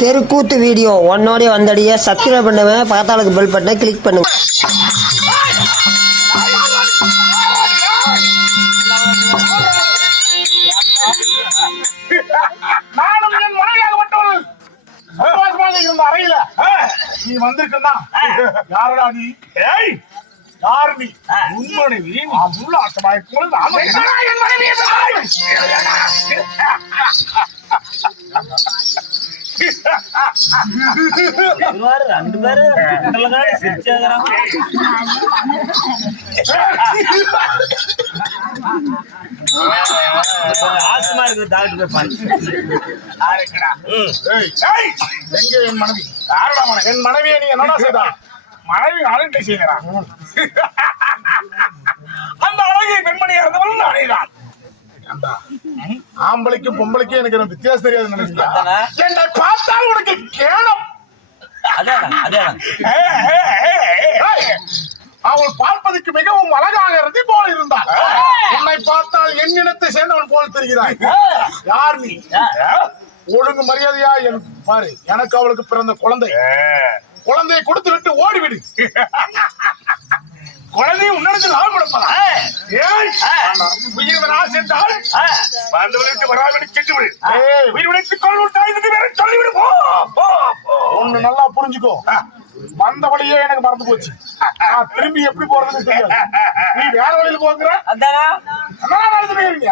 தெருக்கூத்து video ஒன்னோடய வந்தடிய subscribe பண்ணுவேன், பக்கத்தாளுக்கு bell பட்டனை கிளிக் பண்ணுங்க. நானும் என் மனைவியாகப்பட்டவள் சந்தோஷமாக இருந்த அறையில நீ வந்திருக்கா? யாரடா நீ? யார் நீ? உன் மனைவி? உல்லாசமாய் என் மனைவி ரெண்டு பேரு ஆசமா இருக்கு. டாக்டர் போய் என் மனைவி யாரடா? என் மனைவியை நீ என்னடா செய்தா? மனைவி ஆளுநை செய்கிறான். அந்த அழகிய பெண்மணியா இருந்தவள் நானேதான். ஆம்பளைக்கும் பொம்பளைக்கும் எனக்கு வித்தியாசம் தெரியாது நினைக்கிறேன். என்னை பார்த்தால் உனக்கு கேளம். அவள் பார்ப்பதற்கு மிகவும் அழகாக இருந்து போல் இருந்தாள். என்னை பார்த்தால் என் இனத்தை சேர்ந்தவன் போல் தெரிகிறாய். யார் நீ? ஒழுங்கு மரியாதையா பாரு. எனக்கு அவளுக்கு பிறந்த குழந்தையை கொடுத்து விட்டு ஓடிவிடு. குழந்தையை உன்னிடத்தில் நான் கொடுப்பதா? உயிர் வரா சென்றால் வந்தவர்களுக்கு வராவிடு சென்று விடு. உயிர் உடைத்துக் கொள்விட்டாய் வேற சொல்லிவிடு. ஒண்ணு நல்லா புரிஞ்சுக்கோ. வந்த வழியே எனக்கு மறந்து போச்சு. நான் திரும்பி எப்படி போறதுன்னு தெரியாது. நீ வேற வழியில போகிற நடந்து போயிருங்க.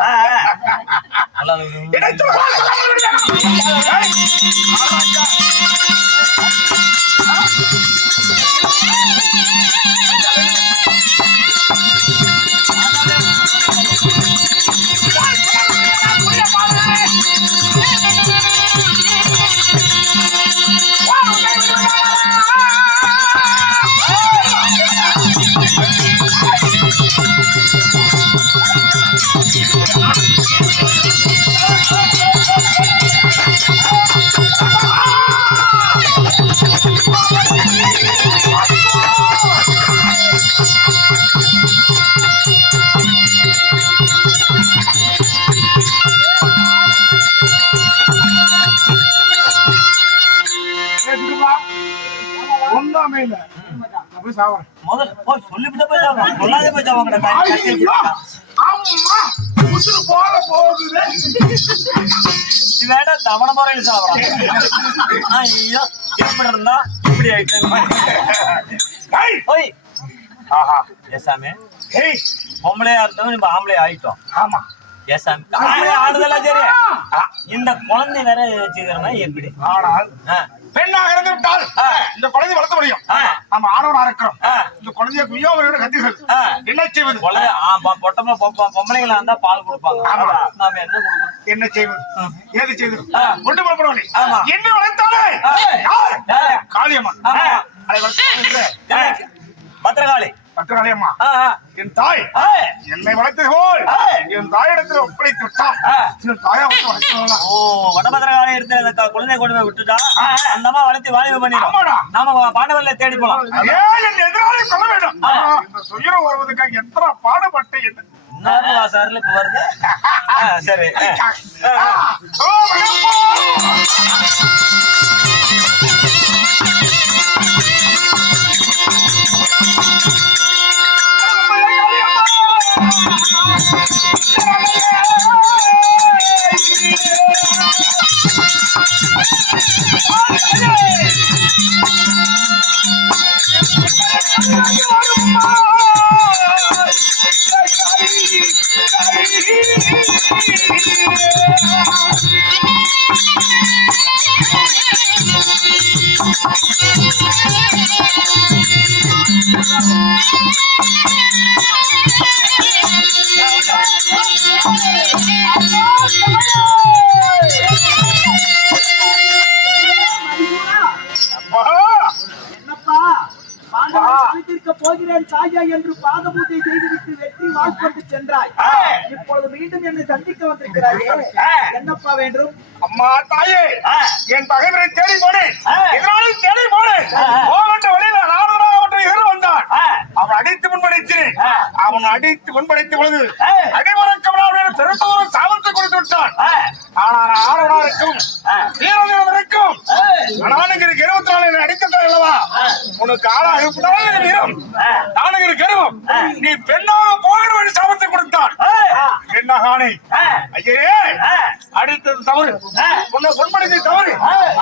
தவண முறையில் சாப்பிடறான். எப்படி இருந்தா இப்படி ஆயிட்டு பொம்பளையா இருந்தவங்க இப்ப ஆம்பளை ஆயிட்டோம். ஆமா ஆடுதெல்லாம் சரி. இந்த குழந்தை வேற வச்சுக்கிறோம்னா எப்படி? ஆனால் பெண்ணாக இருந்து விட்டால் இந்த குழந்தை வளர்த்த முடியும். நம்ம ஆடவனா இருக்கிறோம். இந்த குழந்தைய குய்யோவரோட கத்திகள் என்ன செய்வது? பொட்டமா பொம்பளைங்களா இருந்தா பால் கொடுப்பாங்க. நாம என்ன கொடுக்கணும்? என்ன செய்வது? ஏது செய்வது? கொண்டு புறப்படவில்லை. என்ன வளர்த்தாலே காளியம்மா பத்திரகாளி. பத்திரகாளி அம்மா என் தாய் என்னை வளர்த்தது போல் என் தாயிடத்தில் ஒப்படைத்து விட்டான். என் தாயா வடபத்திரகாளி எடுத்து குழந்தைய கொண்டு போய் விட்டுட்டா அந்த அம்மா வளர்த்து வாலிபம் பண்ணிடும். நாம பாண்டவர்ல தேடி போலாம். என் எதிராளி சொல்ல வேண்டும். இந்த சுயரம் வருவதற்காக எத்தனை பாடுபட்டு என்ன வாசாரில் இப்ப வருது. சரி போகிறேன் தாயா என்று பாதபூஜை செய்துவிட்டு வெற்றி வாழ்க்கொண்டு சென்றாய். இப்பொழுது மீண்டும் என்னை சந்திக்க வந்திருக்கிறாயே, என்னப்பா வேண்டும்? அம்மா தாயே, என் பகைவரை தேடி போனேன், எதிராளி தேடி போனேன். போகின்ற வழியில நாரதனாக ஒன்றை எதிர் வந்தான். அவன் அடித்து முன்படைத்தேன். அவன் அடித்து முன்படைத்த பொழுது அடிமறக்கவனாக பெருந்தோறும் சாபத்தை கொடுத்து விட்டான். உனக்கு ஆளாக வீரம் நானுகிற கருவம் நீ பெண்ணாக போகிற வழி சாபத்தை கொடுத்தான் பெண்ணாகானே ஐயே அடித்தது தவறு உன்னை பொன்மணிக்கு தவறு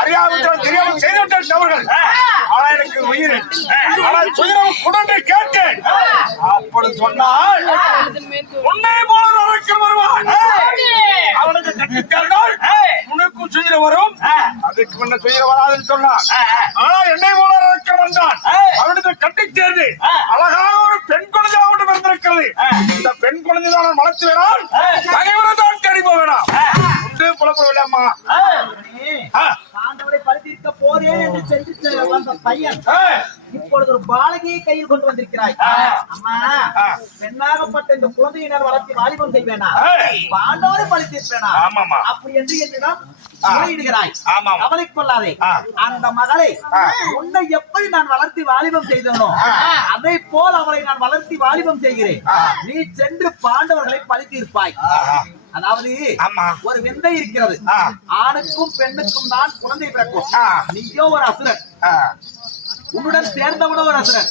அறியாமல் தெரியாமல் செய்துவிட்ட தவறுகள் ஆனா எனக்கு உயிர் ஆனால் துயரம் குடந்தை கேட்டேன் அப்பொழுது சொன்னால் உன்னை போல அரக்கன் வருவான் அவனுக்கு கட்டித்தால் உனக்கும் துயர வரும் அதுக்கு முன்ன துயர வராதுன்னு சொன்னான் ஆனா என்னை போல அரக்கன் வந்தான் அவனுக்கு கட்டி சேர்ந்து அழகான ஒரு பெண் குழந்தை அவன் பிறந்திருக்கிறது இந்த பெண் குழந்தை தான் வளர்த்து வேணாம் அனைவரும் தான் தேடி போக வேணாம் உண்டு புலப்பட வேண்டாமா ஆண்டவரை பழித்திருக்க போறேன் என்று சென்று வந்த பையன் இப்பொழுது ஒரு பாலகியை கையில் கொண்டு வந்திருக்கிறாய். அம்மா, பெண்ணாகப்பட்ட இந்த குழந்தையை நான் வளர்த்து வாலிபம் செய்வேனா, பாண்டவரை பழித்திருப்பேனா அப்படி என்று என்னிடம் முறையிடுகிறாய். கவலை கொள்ளாதே. அந்த மகளை உன்னை எப்படி நான் வளர்த்தி வாலிபம் செய்தனோ அதை போல் அவளை நான் வளர்த்தி வாலிபம் செய்கிறேன். நீ சென்று பாண்டவர்களை பழித்திருப்பாய். அதாவது ஒரு விந்தை இருக்கிறது, ஆணுக்கும் பெண்ணுக்கும் தான் குழந்தை பிறக்கும். நீயோ ஒரு அசுரன், உன்னுடன் சேர்ந்தவனோ ஒரு அசுரன்.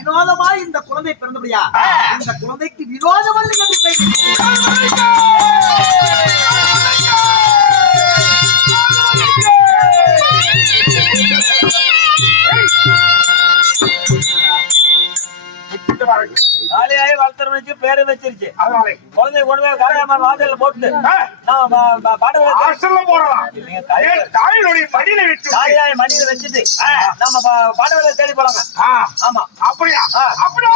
வினோதமாய் இந்த குழந்தை பிறந்தபடியா இந்த குழந்தைக்கு வினோதமல்லி என்று பெயர். வளர்த்து பேரு வச்சிருச்சு. குழந்தை கொண்டு போய் காளியம்மன் வாசல்ல போட்டு மடியில வச்சுட்டு நம்ம பாடவேலை தேடி போலாங்க. ஆமா, அப்படியா? அப்படியா?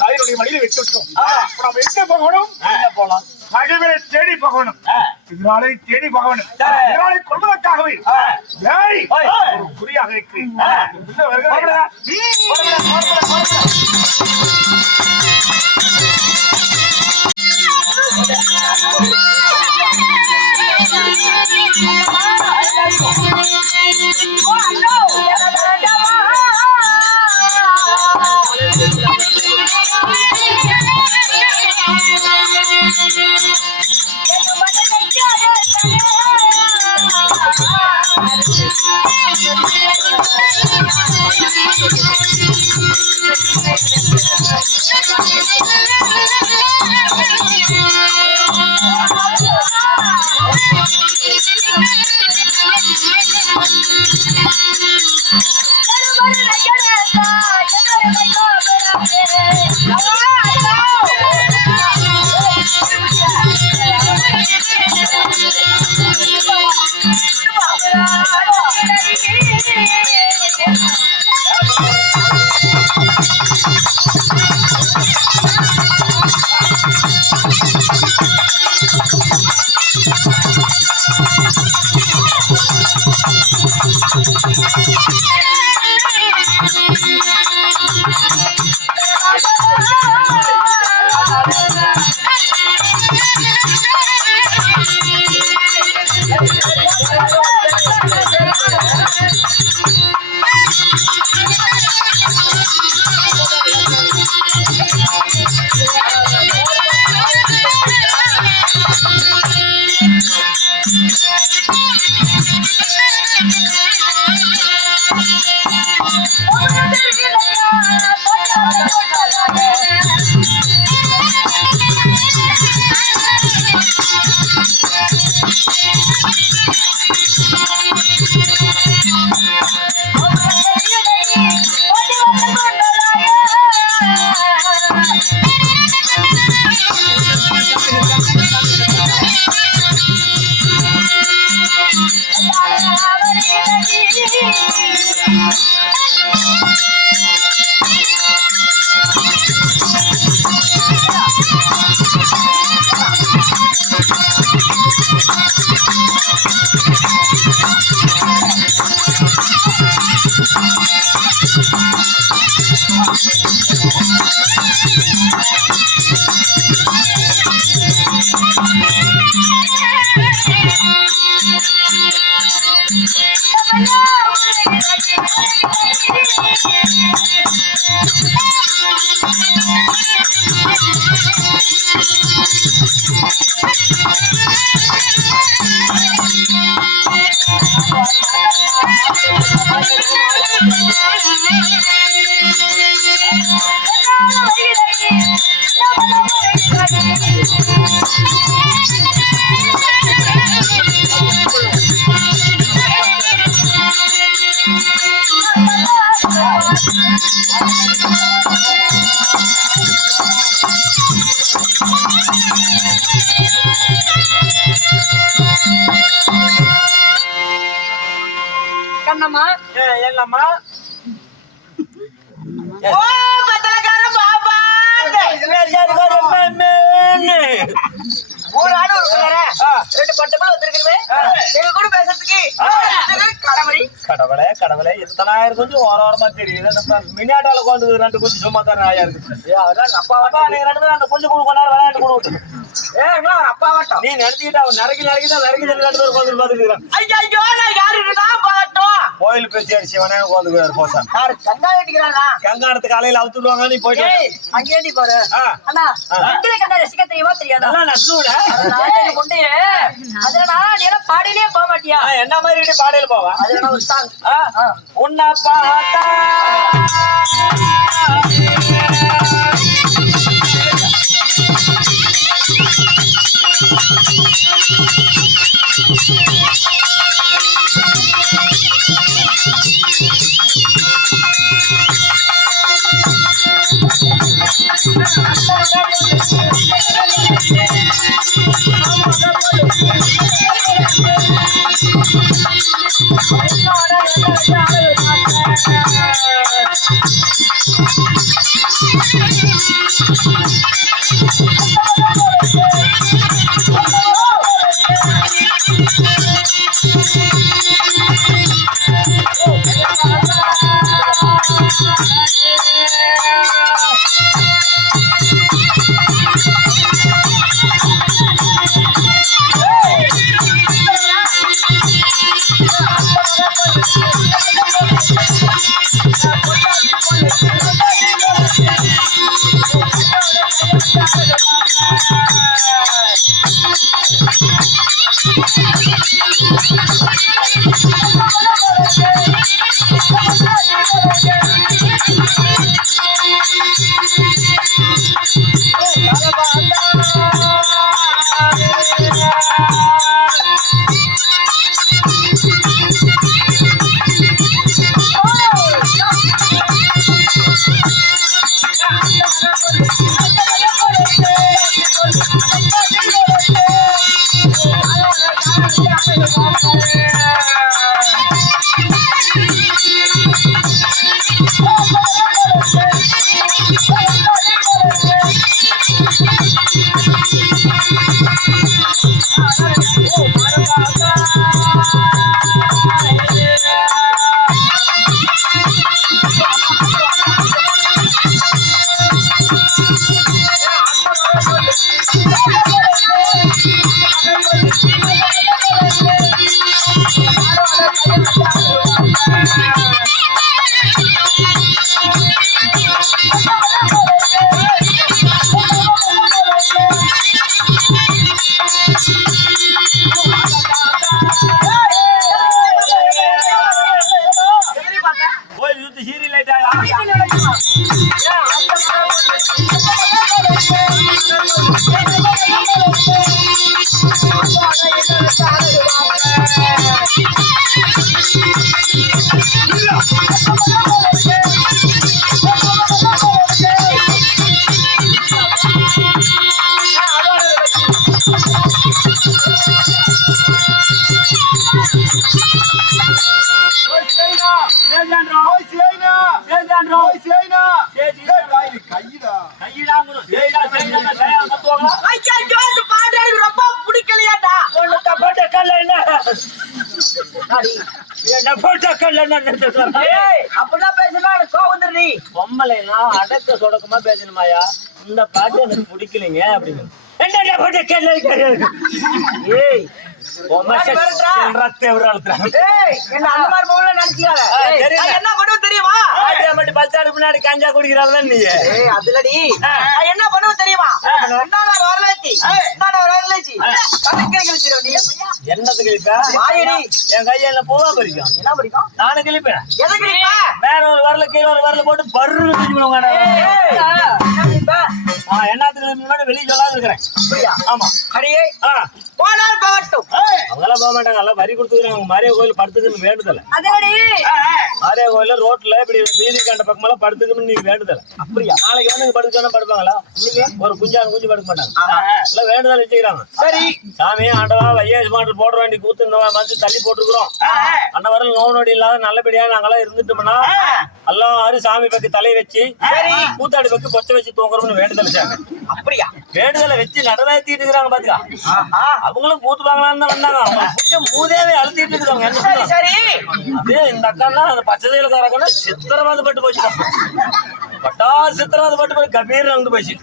தாயினுடைய மடியில வச்சுட்டோம். நம்ம எங்க போகணும்? போலாம். மகிழ்வை தேடி போகணும். இதனாலே தேடி போகணும். இதனாலே கொள்வதற்காகவே குறியாக இருக்கிறேன். Hello. கண்ணம்மா என்னம்மா ஓ பத்தலக்கார பாப்பா ஒரு ஆடு ஒரு பிள்ளைற ரெண்டு பட்டமா வந்திருக்கிறவே எங்க கூட பேசுறதுக்கு கடவுளே கடவுளே இத்தனாயிரம் கொஞ்சம் ஓரமா தெரியுது மினியாட்டால கொண்டு ரெண்டு கொஞ்சம் சும்மா தானே ஆயா இருக்கு அப்பா நீங்க ரெண்டு பேரும் அந்த கொஞ்சம் கொண்டு கொண்டாடு விளையாட்டு கொண்டு அப்பா வட்டம் நீ நடத்திக்கிட்டு அவன் நரக்கி ரெண்டு பேரும் கொஞ்சம் பாத்துக்கிறான் ஐயோ நான் யாருதான் பாட்டோம் கோயில் பேசி சிவனே உட்காந்து போசான் யாரு கங்கா வெட்டிக்கிறானா கங்காணத்துக்கு காலையில அவுத்துடுவாங்க நீ போயிட்டு அங்கேயே பாரு அண்ணா ரெண்டு கண்டா ரசிக்க தெரியுமா தெரியாதா நல்லா நசுட கொண்டு அதனால நீ எல்லாம் பாடியிலே போக மாட்டியா என்ன மாதிரி பாடையில போவா அதனால ஒரு சாங் உன்னை பார்த்தா அடக்க சொடக்கமா பேசணுமாயா இந்த பாட்டு எனக்கு பிடிக்கலைங்க அப்படின்னு கஞ்சா குடிக்கிறாள் நீ அதுலடி என்ன பண்ணுவோம் தெரியுமா 2 நாள் வரலாச்சு வாயடி நான் ஒரு அருளாச்சி கணக்கே கிழிச்சிரோடி என்னத்துக்கு கிழிப்ப வாயடி என் கையில பூவா பறிக்கும் என்ன படிக்கும் நானும் கிழிப்பேன் எதை கிழிப்பா வேற ஒரு வரல கீழே ஒரு வரல போட்டு பர்ரு கிழிச்சுடுவாங்க என்ன கிழிப்பா என்னத்துக்கு முன்னாடி வெளியே சொல்லாது இருக்கிறேன் அப்படியா ஆமா அடியே ஆ போனால் போகட்டும் அவங்களாம் போக மாட்டாங்க எல்லாம் வரி கொடுத்துக்கிறாங்க மாரியா கோயில் படுத்துக்குன்னு வேண்டுதல அதேடி மாரியா கோயில ரோட்ல இப்படி வீதி கண்ட பக்கமெல்லாம் படுத்துக்குன்னு நீங்க வேண்டுதல அப்படியா நாளைக்கு வந்து படுத்துக்கான படுப்பாங்களா இன்னைக்கு ஒரு குஞ்சு படுக்க மாட்டாங்க எல்லாம் வேண்டுதல் வச்சுக்கிறாங்க சரி சாமி ஆண்டவா வையேஸ் மாட்டு போட வேண்டி கூத்து இந்த மாதிரி தள்ளி போட்டுருக்கிறோம் அன்ன வரல நோய் நொடி இல்லாத நல்லபடியா நாங்கெல்லாம் இருந்துட்டோம்னா எல்லாரும் சாமி பக்கம் தலை வச்சு கூத்தாடி பக்கம் பொச்சை வச்சு தூங்குறோம்னு வேண்டுதல் சாமி அப்படியா வேண்டுதலை வச்சு நடராத்திட்டு இருக்கிறாங்க பாத்துக்கா அவங்களும் கூத்துவாங்களான்னு தான் வந்தாங்க அவங்க கொஞ்சம் மூதேவே அழுத்திட்டு இருக்காங்க என்ன சரி சொல்றாங்க சரி அதே இந்த அக்கா அந்த பச்சையிலக்காரங்கன்னா சித்திரவாத பட்டு போச்சு பட்டா சித்திரவாத பட்டு போய் கபீர் வந்து போச்சு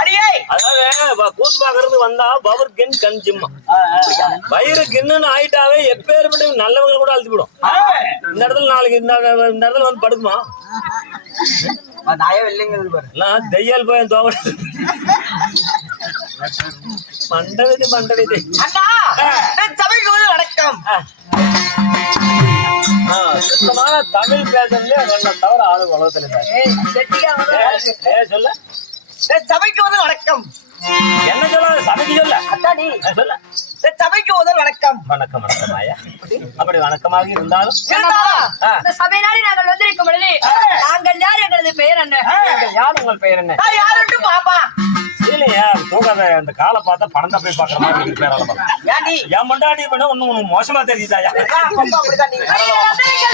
அடியே அதாவது கூத்து பாக்குறது வந்தா பவர் கின் கண் ஜிம்மா வயிறு கின்னு ஆயிட்டாவே எப்பேற்பட்ட நல்லவங்க கூட அழுத்தி விடும் இந்த இடத்துல நாளைக்கு இந்த இடத்துல வந்து படுக்குமா நாயே வெள்ளைங்கிறது பாரு எல்லாம் தெய்யால் போய் தோக மண்டவிதி அண்ணா சபைக்கு வந்து வணக்கம் சுத்தமான தமிழ் பேசுறதுல ரெண்டு தவிர ஆளு உலகத்துல சொல்ல சபைக்கு வந்து வணக்கம் என்ன சொல்ல சபைக்கு சொல்ல அத்தாடி சொல்ல சபைக்கு முதல் வணக்கம் வணக்கம் வணக்கம் ஐயா அப்படி வணக்கமாக இருந்தாலும் இந்த சபையினாலே நாங்கள் வந்திருக்கும் பொழுது நாங்கள் யார் எங்களது பெயர் என்ன யார் உங்கள் பெயர் என்ன யாருட்டு பாப்பா இல்லையா தூங்காத அந்த காலை பார்த்தா பணம் தான் போய் பாக்குற மாதிரி பேரால ஏன்டி என் மண்டாடி பண்ண ஒண்ணு மோசமா தெரியுதாயா அப்படிதான் நீங்க